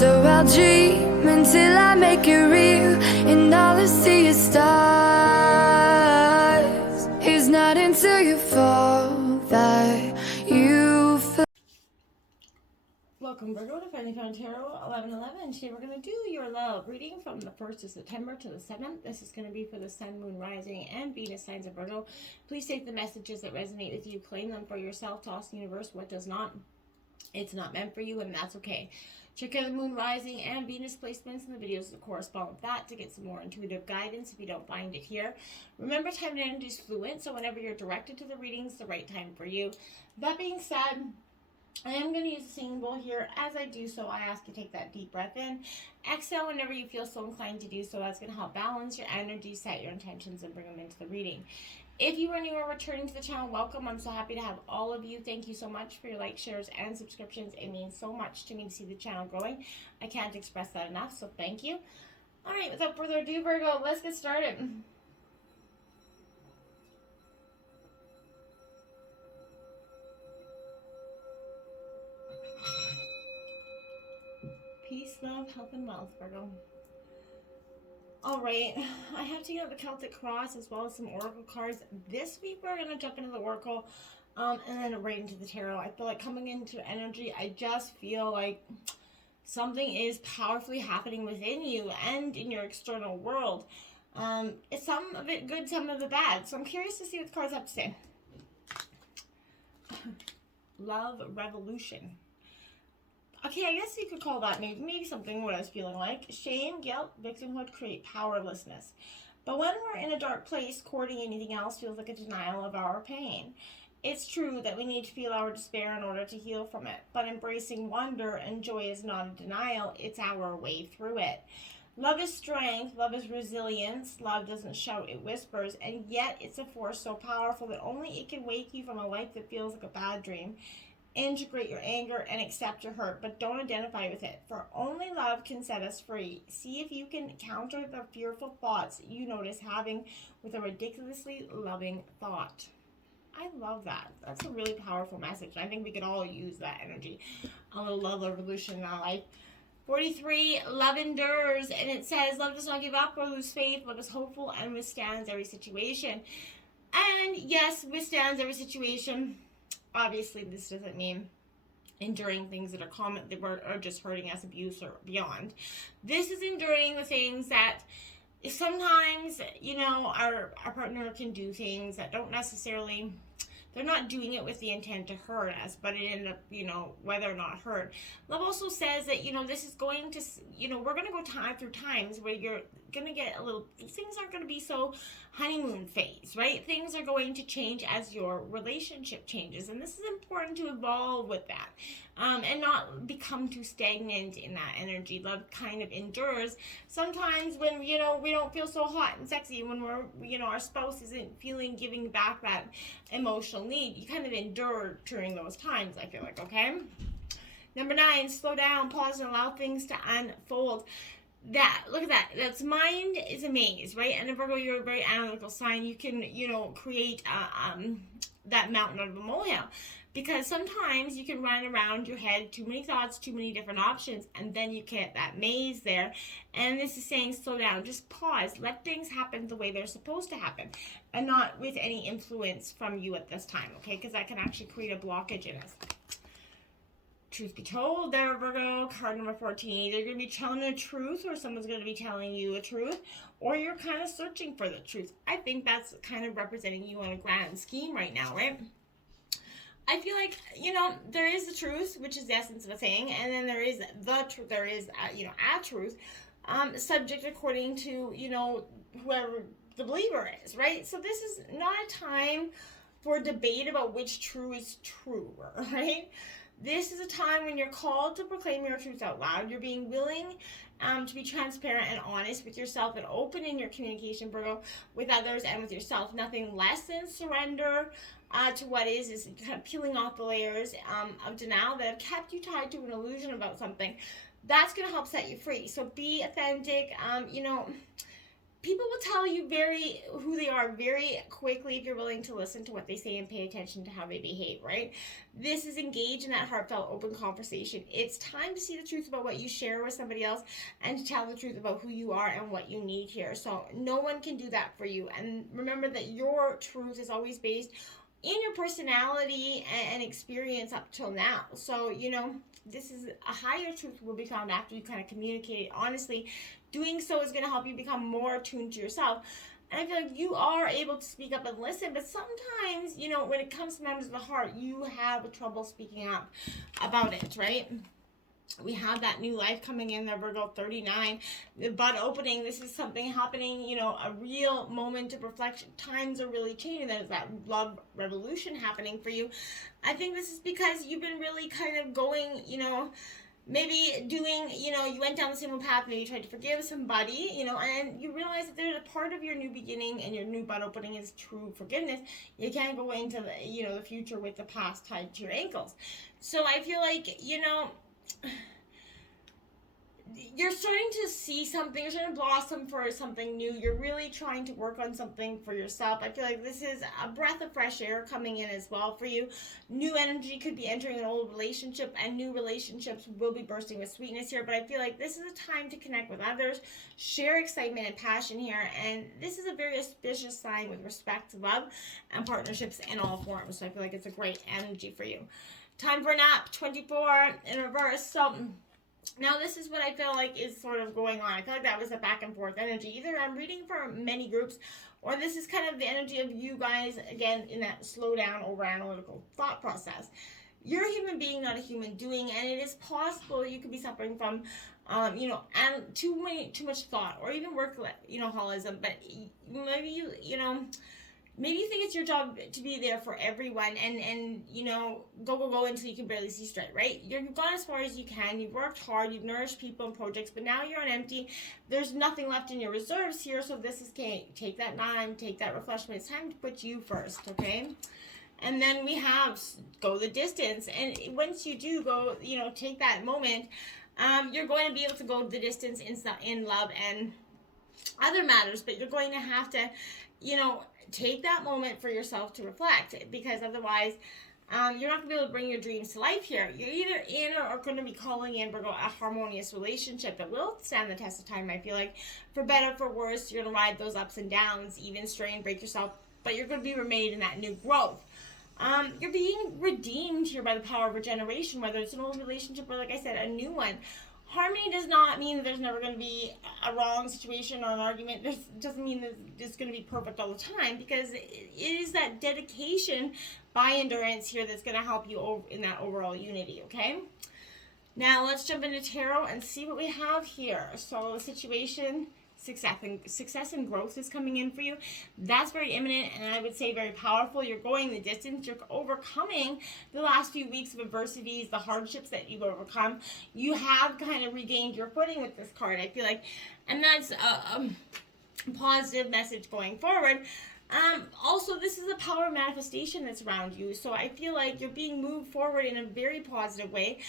So I'll dream until I make it real, and all I see is stars. It's not until you fall that you feel. Welcome, Virgo, to Finally Found Tarot 1111. Today we're going to do your love reading from the 1st of September to the 7th. This is going to be for the Sun, Moon, Rising, and Venus signs of Virgo. Please take the messages that resonate with you, claim them for yourself, toss the universe what does not. It's not meant for you, and that's okay. Check out the Moon, Rising, and Venus placements in the videos that correspond with that to get some more intuitive guidance if you don't find it here. Remember, time and energy is fluent, so whenever you're directed to the reading, it's the right time for you. That being said, I am going to use a singing bowl here. As I do so, I ask you to take that deep breath in. Exhale whenever you feel so inclined to do so. That's going to help balance your energy, set your intentions, and bring them into the reading. If you are new or returning to the channel, welcome. I'm so happy to have all of you. Thank you so much for your likes, shares, and subscriptions. It means so much to me to see the channel growing. I can't express that enough, so thank you. All right, without further ado, Virgo, let's get started. Peace, love, health, and wealth, Virgo. Alright, I have taken out the Celtic Cross as well as some Oracle cards. This week we're going to jump into the Oracle and then right into the Tarot. I feel like coming into energy, I just feel like something is powerfully happening within you and in your external world. It's some of it good, some of it bad. So I'm curious to see what the cards have to say. Love Revolution. Okay, I guess you could call that maybe something what I was feeling like. Shame, guilt, victimhood create powerlessness. But when we're in a dark place, courting anything else feels like a denial of our pain. It's true that we need to feel our despair in order to heal from it. But embracing wonder and joy is not a denial, it's our way through it. Love is strength, love is resilience, love doesn't shout, it whispers, and yet it's a force so powerful that only it can wake you from a life that feels like a bad dream. Integrate your anger and accept your hurt, but don't identify with it, for only love can set us free. See if you can counter the fearful thoughts you notice having with a ridiculously loving thought. I love that. That's a really powerful message. I think we could all use that energy. A little love revolution in our life. 43, love endures, and it says, love does not give up or lose faith. Love is hopeful and withstands every situation. And yes, withstands every situation. Obviously, this doesn't mean enduring things that are common, that are just hurting us, abuse, or beyond. This is enduring the things that sometimes, you know, our partner can do things that don't necessarily, they're not doing it with the intent to hurt us, but it ended up, you know, whether or not hurt. Love also says that, you know, this is going to, you know, we're going to go through times where you're going to get a little, things aren't going to be so honeymoon phase, right? Things are going to change as your relationship changes, and this is important to evolve with that, and not become too stagnant in that energy. Love kind of endures sometimes when, you know, we don't feel so hot and sexy, when we're, you know, our spouse isn't giving back that emotional need. You kind of endure during those times, I feel like. Okay, number 9, slow down, pause, and allow things to unfold. That, look at that, that's mind is a maze, right? And in Virgo, you're a very analytical sign. You can, you know, create that mountain out of a molehill, because sometimes you can run around your head, too many thoughts, too many different options, and then you get that maze there. And this is saying slow down, just pause, let things happen the way they're supposed to happen, and not with any influence from you at this time, okay? Because that can actually create a blockage in us. Truth be told, there, Virgo, card number 14. They're going to be telling the truth, or someone's going to be telling you the truth, or you're kind of searching for the truth. I think that's kind of representing you on a grand scheme right now, right? I feel like, you know, there is the truth, which is the essence of a thing, and then there is the truth, there is, you know, a truth, subject according to, you know, whoever the believer is, right? So this is not a time for debate about which true is true, right? This is a time when you're called to proclaim your truth out loud. You're being willing to be transparent and honest with yourself and open in your communication, Virgo, with others and with yourself. Nothing less than surrender to what is kind of peeling off the layers of denial that have kept you tied to an illusion about something. That's going to help set you free. So be authentic. You know, people will tell you who they are very quickly if you're willing to listen to what they say and pay attention to how they behave, right? This is engage in that heartfelt, open conversation. It's time to see the truth about what you share with somebody else and to tell the truth about who you are and what you need here. So no one can do that for you. And remember that your truth is always based in your personality and experience up till now. So, this is a higher truth will be found after you kind of communicate it honestly. Doing so is going to help you become more attuned to yourself. And I feel like you are able to speak up and listen, but sometimes, when it comes to matters of the heart, you have trouble speaking up about it, right? We have that new life coming in there, Virgo 39, the bud opening. This is something happening, a real moment of reflection. Times are really changing. There's that love revolution happening for you. I think this is because you've been really kind of going, maybe doing, you went down the same path, maybe you tried to forgive somebody, and you realize that there's a part of your new beginning and your new bud opening is true forgiveness. You can't go into the, the future with the past tied to your ankles. So I feel like, you're starting to see something, you're starting to blossom for something new. You're really trying to work on something for yourself. I feel like this is a breath of fresh air coming in as well for you. New energy could be entering an old relationship, and new relationships will be bursting with sweetness here. But I feel like this is a time to connect with others, share excitement and passion here. And this is a very auspicious sign with respect to love and partnerships in all forms. So I feel like it's a great energy for you. Time for a nap, 24 in reverse. So now this is what I feel like is sort of going on. I feel like that was a back and forth energy. Either I'm reading for many groups, or this is kind of the energy of you guys, again, in that slow down, over analytical thought process. You're a human being, not a human doing, and it is possible you could be suffering from, and too much thought, or even workaholism. But maybe maybe you think it's your job to be there for everyone and go until you can barely see straight, right? You've gone as far as you can. You've worked hard. You've nourished people and projects, but now you're on empty. There's nothing left in your reserves here, so this is take that time, take that reflection. It's time to put you first, okay? And then we have go the distance. And once you do go, take that moment, you're going to be able to go the distance in love and other matters, but you're going to have to, take that moment for yourself to reflect, because otherwise you're not going to be able to bring your dreams to life here. You're either in or going to be calling in, Virgo, a harmonious relationship that will stand the test of time. I feel like for better, for worse, you're going to ride those ups and downs, even strain, break yourself, but you're going to be remade in that new growth. You're being redeemed here by the power of regeneration, whether it's an old relationship or, like I said, a new one. Harmony does not mean that there's never going to be a wrong situation or an argument. This doesn't mean that it's going to be perfect all the time, because it is that dedication by endurance here that's going to help you in that overall unity, okay? Now let's jump into tarot and see what we have here. So the situation, success and growth is coming in for you. That's very imminent, and I would say very powerful. You're going the distance. You're overcoming the last few weeks of adversities, the hardships that you've overcome. You have kind of regained your footing with this card, I feel like, and that's a positive message going forward. Also, this is a power manifestation that's around you, so I feel like you're being moved forward in a very positive way.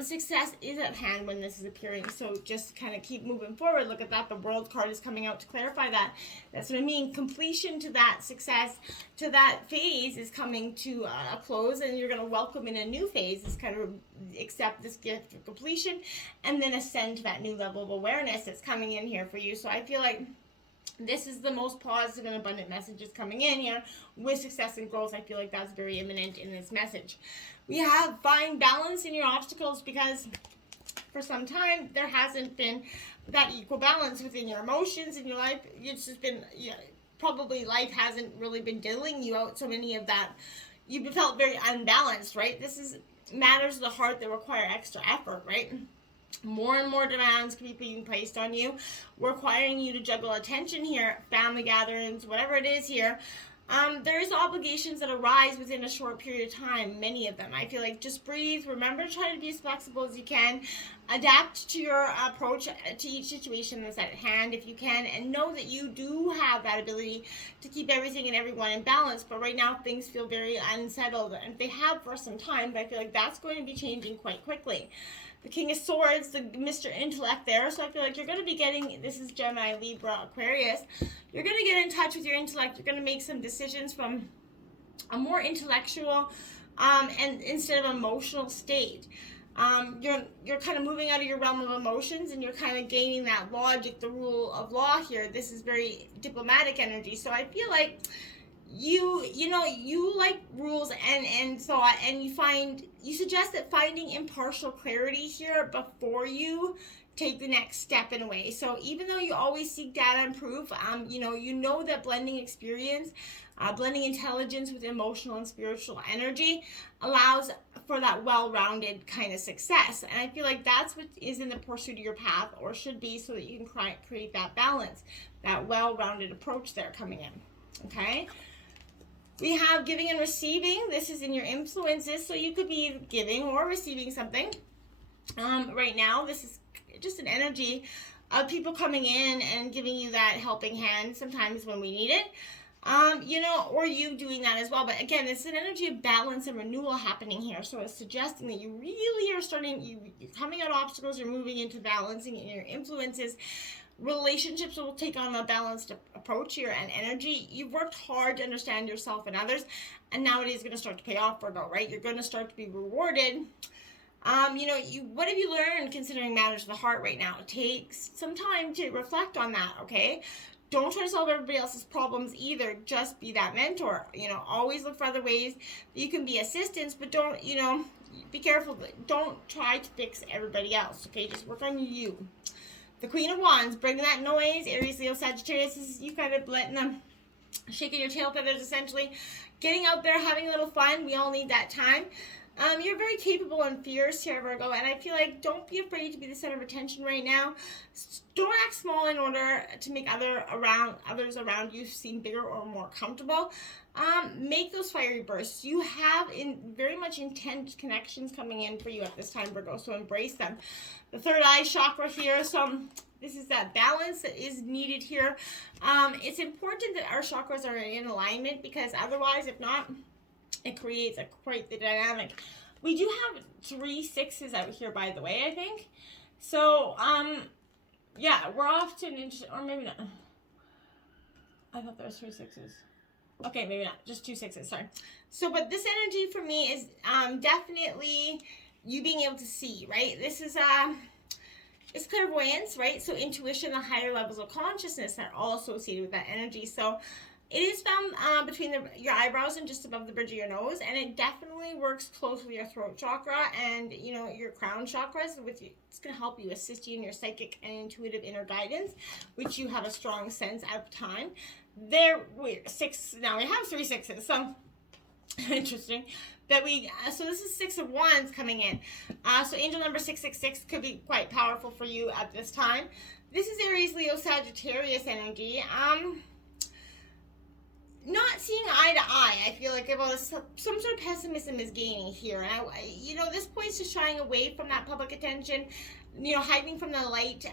Success is at hand when this is appearing, so just kind of keep moving forward. Look at that. The World card is coming out to clarify that. That's what I mean. Completion to that success, to that phase is coming to a close, and you're going to welcome in a new phase. It's kind of accept this gift of completion and then ascend to that new level of awareness that's coming in here for you. So I feel like this is the most positive and abundant messages coming in here with success and growth. I feel like that's very imminent in this message. We have find balance in your obstacles, because for some time there hasn't been that equal balance within your emotions in your life. It's just been, probably life hasn't really been dealing you out so many of that. You've felt very unbalanced, right? This is matters of the heart that require extra effort, right? More and more demands can be being placed on you, requiring you to juggle attention here, family gatherings, whatever it is here. There's obligations that arise within a short period of time, many of them. I feel like just breathe. Remember to try to be as flexible as you can. Adapt to your approach to each situation that's at hand if you can, and know that you do have that ability to keep everything and everyone in balance. But right now things feel very unsettled, and they have for some time, but I feel like that's going to be changing quite quickly. the King of Swords, the Mr. Intellect there. So I feel like you're going to be getting, this is Gemini, Libra, Aquarius. You're going to get in touch with your intellect. You're going to make some decisions from a more intellectual and instead of emotional state. You're kind of moving out of your realm of emotions, and you're kind of gaining that logic, the rule of law here. This is very diplomatic energy. So I feel like you like rules and thought, and you suggest that finding impartial clarity here before you take the next step in a way. So even though you always seek data and proof, you know that blending experience, blending intelligence with emotional and spiritual energy allows for that well-rounded kind of success. And I feel like that's what is in the pursuit of your path, or should be, so that you can create that balance, that well-rounded approach there coming in. Okay? We have giving and receiving. This is in your influences, so you could be giving or receiving something. Right now, this is just an energy of people coming in and giving you that helping hand sometimes when we need it. Or you doing that as well. But again, it's an energy of balance and renewal happening here. So it's suggesting that you really are you're coming out of obstacles, you're moving into balancing in your influences. Relationships will take on a balanced approach here, and energy. You've worked hard to understand yourself and others, and now it is going to start to pay off, Virgo, right? You're going to start to be rewarded. What have you learned considering matters of the heart right now? Take some time to reflect on that, okay? Don't try to solve everybody else's problems either. Just be that mentor. Always look for other ways that you can be assistance, but don't, be careful. Don't try to fix everybody else, okay? Just work on you. The Queen of Wands, bringing that noise. Aries, Leo, Sagittarius, this is you kind of letting them, shaking your tail feathers essentially. Getting out there, having a little fun. We all need that time. You're very capable and fierce here, Virgo, and I feel like don't be afraid to be the center of attention right now. Don't act small in order to make others around you seem bigger or more comfortable. Make those fiery bursts. You have very much intense connections coming in for you at this time, Virgo, so embrace them. The third eye chakra here, so this is that balance that is needed here. It's important that our chakras are in alignment, because otherwise, if not, it creates quite the dynamic. We do have 3 6s out here, by the way, I think. So, yeah, we're often interested, or maybe not. I thought there was 3 6s. Okay, maybe not. Just 2 6s, sorry. So, but this energy for me is definitely you being able to see, right? This is it's clairvoyance, right? So intuition, the higher levels of consciousness are all associated with that energy. So it is found between your eyebrows and just above the bridge of your nose, and it definitely works close with your throat chakra and your crown chakras. It's going to help you, assist you in your psychic and intuitive inner guidance, which you have a strong sense at the time. We're 6 now. We have 3 6s, so interesting. So this is 6 of Wands coming in. So angel number 666 could be quite powerful for you at this time. This is Aries, Leo, Sagittarius energy. Not seeing eye to eye. I feel like some sort of pessimism is gaining here. And this points to shying away from that public attention, hiding from the light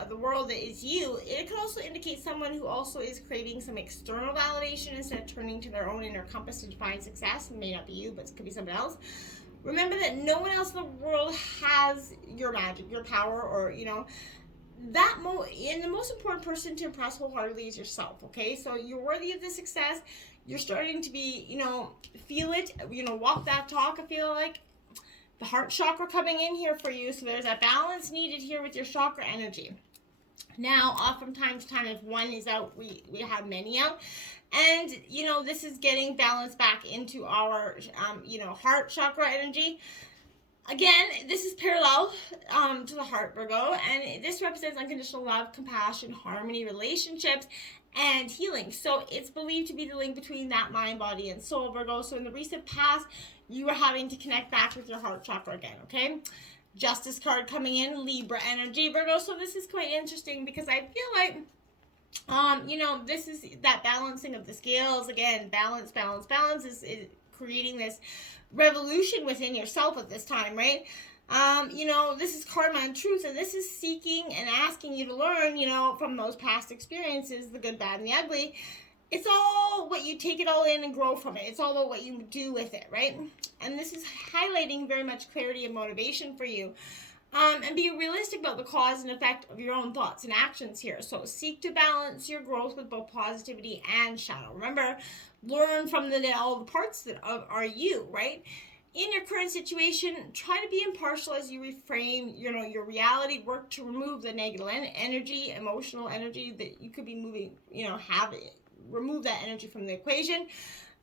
of the world that is you. It could also indicate someone who also is craving some external validation instead of turning to their own inner compass to define success. It may not be you, but it could be somebody else. Remember that no one else in the world has your magic, your power, or, and the most important person to impress wholeheartedly is yourself, okay? So you're worthy of the success. You're starting to be, feel it, walk that talk, I feel like. The heart chakra coming in here for you, so there's a balance needed here with your chakra energy. Now, from time to time, if one is out, we have many out. And, this is getting balance back into our, heart chakra energy. Again, this is parallel to the heart, Virgo, and this represents unconditional love, compassion, harmony, relationships, and healing. So it's believed to be the link between that mind, body, and soul, Virgo. So in the recent past, you are having to connect back with your heart chakra again, okay? Justice card coming in, Libra energy, Virgo. So this is quite interesting because I feel like, this is that balancing of the scales. Again, balance is creating this revolution within yourself at this time, right? This is karma and truth, and this is seeking and asking you to learn, from those past experiences, the good, bad, and the ugly. It's all what you take it all in and grow from it. It's all about what you do with it, right? And this is highlighting very much clarity and motivation for you. And be realistic about the cause and effect of your own thoughts and actions here. So seek to balance your growth with both positivity and shadow. Remember, learn from all the parts that are you, right? In your current situation, try to be impartial as you reframe, your reality. Work to remove the negative energy, emotional energy that you could be moving, remove that energy from the equation.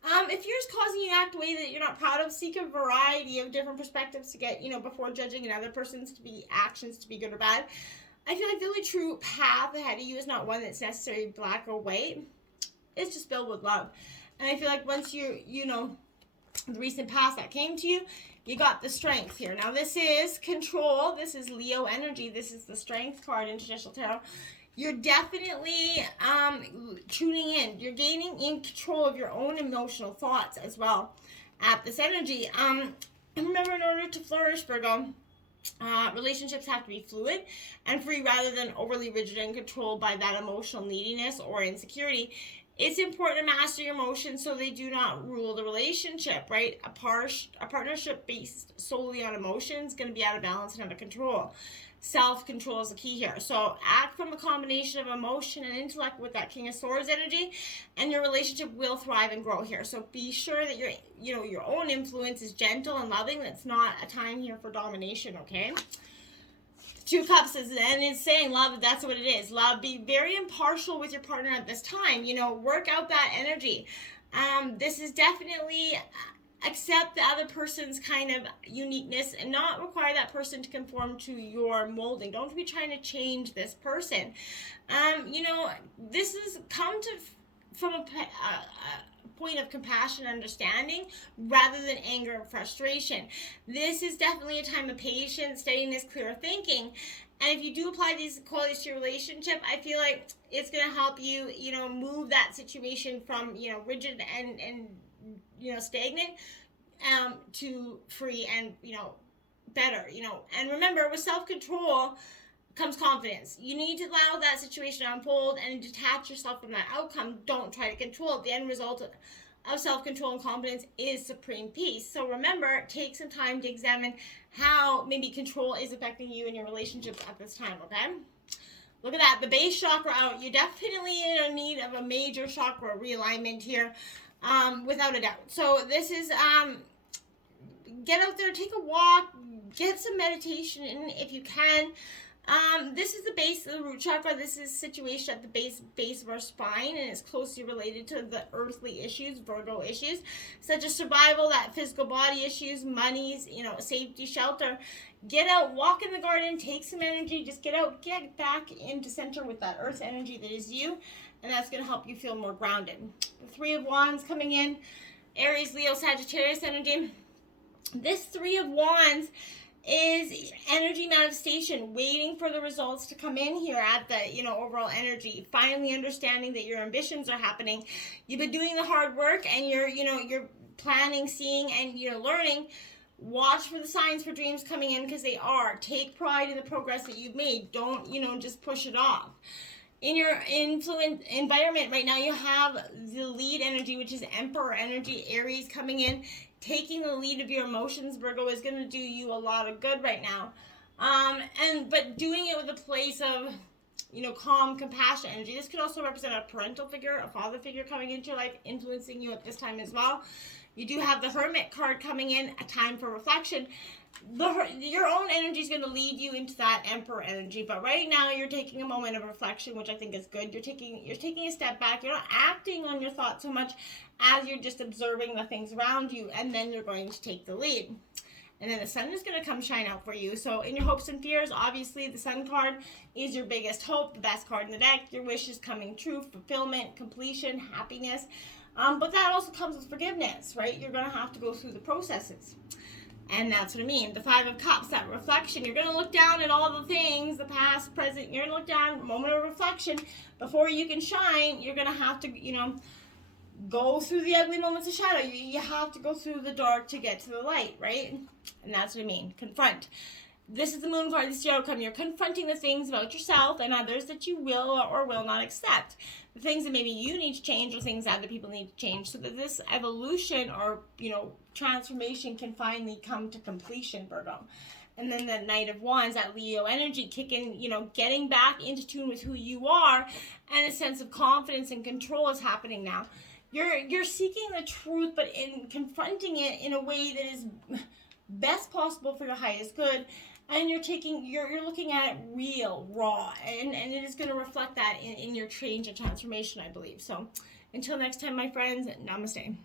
If yours causing you to act a way that you're not proud of, seek a variety of different perspectives to get, before judging another person's actions to be good or bad. I feel like the only true path ahead of you is not one that's necessarily black or white. It's just filled with love. And I feel like once the recent past that came to you, you got the strength here. Now this is control. This is Leo energy. This is the strength card in traditional tarot. You're definitely tuning in. You're gaining in control of your own emotional thoughts as well at this energy. And remember, in order to flourish, Virgo, relationships have to be fluid and free rather than overly rigid and controlled by that emotional neediness or insecurity. It's important to master your emotions so they do not rule the relationship, right? A partnership based solely on emotions is going to be out of balance and out of control. Self-control is the key here. So act from a combination of emotion and intellect with that King of Swords energy, and your relationship will thrive and grow here. So be sure that your own influence is gentle and loving. That's not a time here for domination, okay? Two Cups is, and it's saying love, that's what it is. Love, be very impartial with your partner at this time. Work out that energy. This is definitely accept the other person's kind of uniqueness and not require that person to conform to your molding. Don't be trying to change this person. This has come from a point of compassion and understanding rather than anger and frustration. This is definitely a time of patience, steadiness, clear thinking. And if you do apply these qualities to your relationship, I feel like it's going to help you, move that situation from, rigid and stagnant, to free and, better, And remember, with self-control comes confidence. You need to allow that situation to unfold and detach yourself from that outcome. Don't try to control it. The end result of self-control and confidence is supreme peace. So remember, take some time to examine how maybe control is affecting you in your relationships at this time, okay? Look at that, the base chakra out. You're definitely in need of a major chakra realignment here, without a doubt. So this is, get out there, take a walk, get some meditation in if you can. This is the base of the root chakra. This is situation at the base of our spine, and it's closely related to the earthly issues, Virgo issues, such as survival, that physical body issues, monies, safety, shelter. Get out, walk in the garden, take some energy, just get out, get back into center with that earth energy that is you, and that's going to help you feel more grounded. The Three of Wands coming in, Aries, Leo, Sagittarius energy. This Three of Wands is energy manifestation, waiting for the results to come in here at the, overall energy, finally understanding that your ambitions are happening. You've been doing the hard work and you're planning, seeing, and learning. Watch for the signs for dreams coming in, because they are. Take pride in the progress that you've made. Don't, just push it off. In your influence environment right now, you have the lead energy, which is Emperor energy, Aries coming in. Taking the lead of your emotions, Virgo, is going to do you a lot of good right now. But doing it with a place of, calm, compassion energy. This could also represent a parental figure, a father figure coming into your life, influencing you at this time as well. You do have the Hermit card coming in, a time for reflection. Your own energy is going to lead you into that Emperor energy, but right now you're taking a moment of reflection, which I think is good. You're taking a step back. You're not acting on your thoughts so much as you're just observing the things around you, and then you're going to take the lead. And then the sun is going to come shine out for you. So in your hopes and fears, obviously the sun card is your biggest hope, the best card in the deck. Your wishes coming true, fulfillment, completion, happiness. But that also comes with forgiveness, right? You're going to have to go through the processes. And that's what I mean. The Five of Cups, that reflection. You're going to look down at all the things, the past, present. You're going to look down, moment of reflection. Before you can shine, you're going to have to, go through the ugly moments of shadow. You have to go through the dark to get to the light, right? And that's what I mean. Confront. This is the Moon card, this is your outcome. You're confronting the things about yourself and others that you will or will not accept. The things that maybe you need to change or things other people need to change, so that this evolution or, transformation can finally come to completion, Virgo. And then the Knight of Wands, that Leo energy kicking, getting back into tune with who you are, and a sense of confidence and control is happening now. You're seeking the truth, but in confronting it in a way that is best possible for your highest good, and you're looking at it real, raw, and it is going to reflect that in your change and transformation, I believe. So until next time, my friends, namaste.